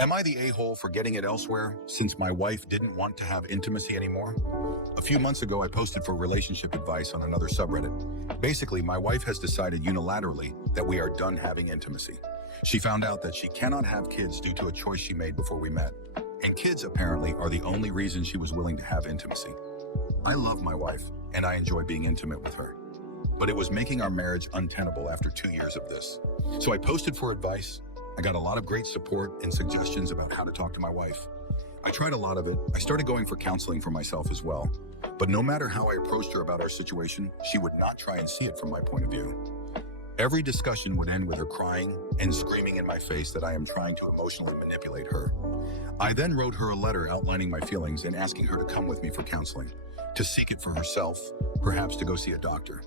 Am I the a-hole for getting it elsewhere since my wife didn't want to have intimacy anymore? A few months ago, I posted for relationship advice on another subreddit. Basically, my wife has decided unilaterally that we are done having intimacy. She found out that she cannot have kids due to a choice she made before we met. And kids apparently are the only reason she was willing to have intimacy. I love my wife, and I enjoy being intimate with her. But it was making our marriage untenable after 2 years of this. So I posted for advice. I got a lot of great support and suggestions about how to talk to my wife. I tried a lot of it. I started going for counseling for myself as well. But no matter how I approached her about our situation, she would not try and see it from my point of view. Every discussion would end with her crying and screaming in my face that I am trying to emotionally manipulate her. I then wrote her a letter outlining my feelings and asking her to come with me for counseling, to seek it for herself, perhaps to go see a doctor.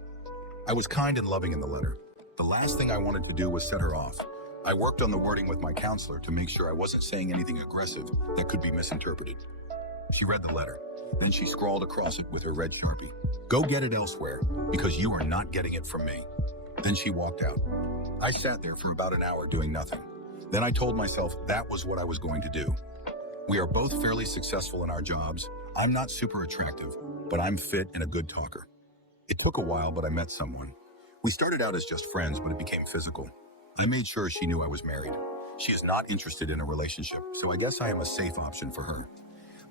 I was kind and loving in the letter. The last thing I wanted to do was set her off. I worked on the wording with my counselor to make sure I wasn't saying anything aggressive that could be misinterpreted. She read the letter. Then she scrawled across it with her red Sharpie. "Go get it elsewhere, because you are not getting it from me." Then she walked out. I sat there for about an hour doing nothing. Then I told myself that was what I was going to do. We are both fairly successful in our jobs. I'm not super attractive, but I'm fit and a good talker. It took a while, but I met someone. We started out as just friends, but it became physical. I made sure she knew I was married. She is not interested in a relationship, so I guess I am a safe option for her.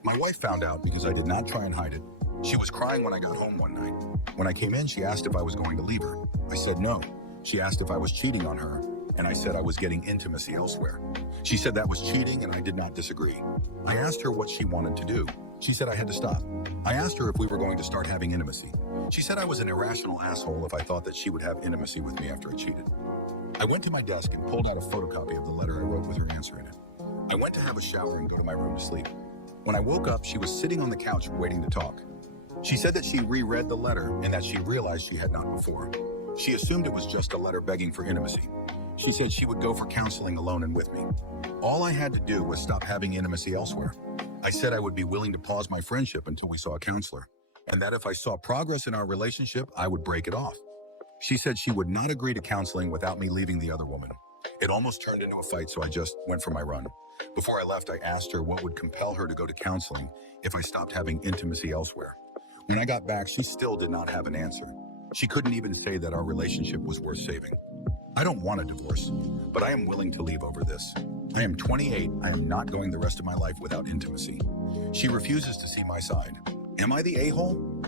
My wife found out because I did not try and hide it. She was crying when I got home one night. When I came in, she asked if I was going to leave her. I said no. She asked if I was cheating on her, and I said I was getting intimacy elsewhere. She said that was cheating, and I did not disagree. I asked her what she wanted to do. She said I had to stop. I asked her if we were going to start having intimacy. She said I was an irrational asshole if I thought that she would have intimacy with me after I cheated. I went to my desk and pulled out a photocopy of the letter I wrote with her answer in it. I went to have a shower and go to my room to sleep. When I woke up, she was sitting on the couch waiting to talk. She said that she reread the letter and that she realized she had not before. She assumed it was just a letter begging for intimacy. She said she would go for counseling alone and with me. All I had to do was stop having intimacy elsewhere. I said I would be willing to pause my friendship until we saw a counselor, and that if I saw progress in our relationship, I would break it off. She said she would not agree to counseling without me leaving the other woman. It almost turned into a fight, so I just went for my run. Before I left, I asked her what would compel her to go to counseling if I stopped having intimacy elsewhere. When I got back, she still did not have an answer. She couldn't even say that our relationship was worth saving. I don't want a divorce, but I am willing to leave over this. I am 28. I am not going the rest of my life without intimacy. She refuses to see my side. Am I the a-hole?